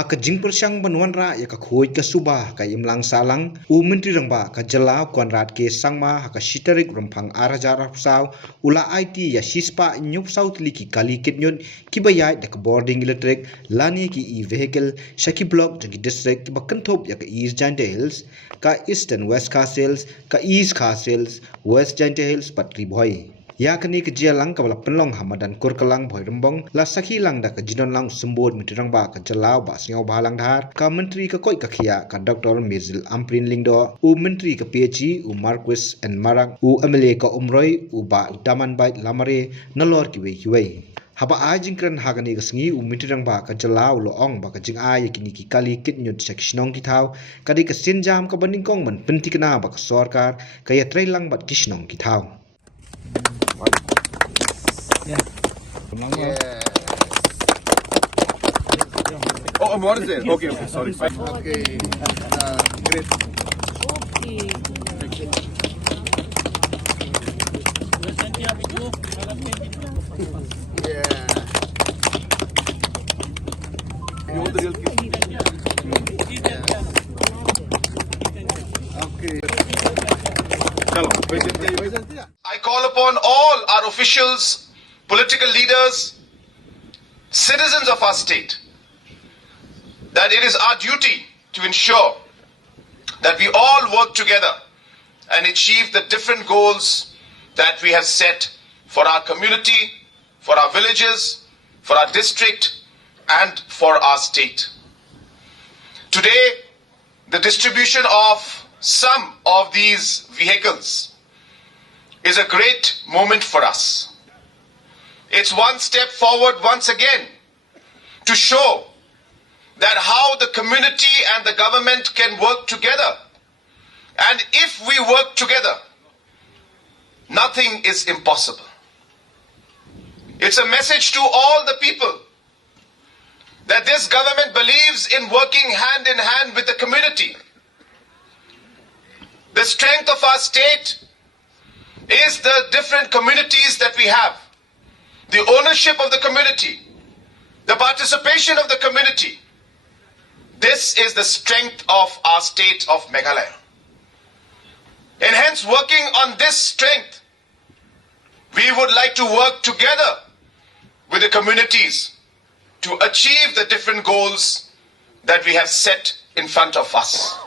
hak jingper syang banwanra ya ka khoi ka suba ka imlang salang u menteri rangba ka jala konrad ke sangma hak shitarik rumphang arajar saw ula Aiti ya shispa nyup south liki kali kitnyun kibaya da boarding electric lani ki e vehicle shaki block jagi district ki bakanthop ya ka east giant hills ka eastern west castles ka east castles west giant hills patri boy ya kani ke jialang ka bala penlong hamadan kurkalang boy rembong la sakhi lang da ka jinon lang sembod mitrang ba ka jalao ba singaw balang dhar ka menteri ka koi ka khia ka dr mezil amprin lingdo u menteri ka phd u marquis and marang u amle ka umroi u ba daman bai lamare nalor kiwe haba ajingkran hagani ka sngi u mitrang ba ka jalao lo ong ba ka jing ai kini ki kali kit nyut sak Shnong ki thau kadi ka sinjam ka baningkong man Pyntikna ba ka Sorkar ka Iatrei lang bat ki Shnong ki thau. Yeah. Oh, what is it? Okay, sorry. Okay. Great. Okay. Yeah. You want the real key? Okay. I call upon all our officials, political leaders, citizens of our state, that it is our duty to ensure that we all work together and achieve the different goals that we have set for our community, for our villages, for our district, and for our state. Today, the distribution of some of these vehicles is a great moment for us. It's one step forward once again to show that how the community and the government can work together. And if we work together, nothing is impossible. It's a message to all the people that this government believes in working hand in hand with the community. The strength of our state is the different communities that we have, the ownership of the community, the participation of the community. This is the strength of our state of Meghalaya. And hence, working on this strength, we would like to work together with the communities to achieve the different goals that we have set in front of us.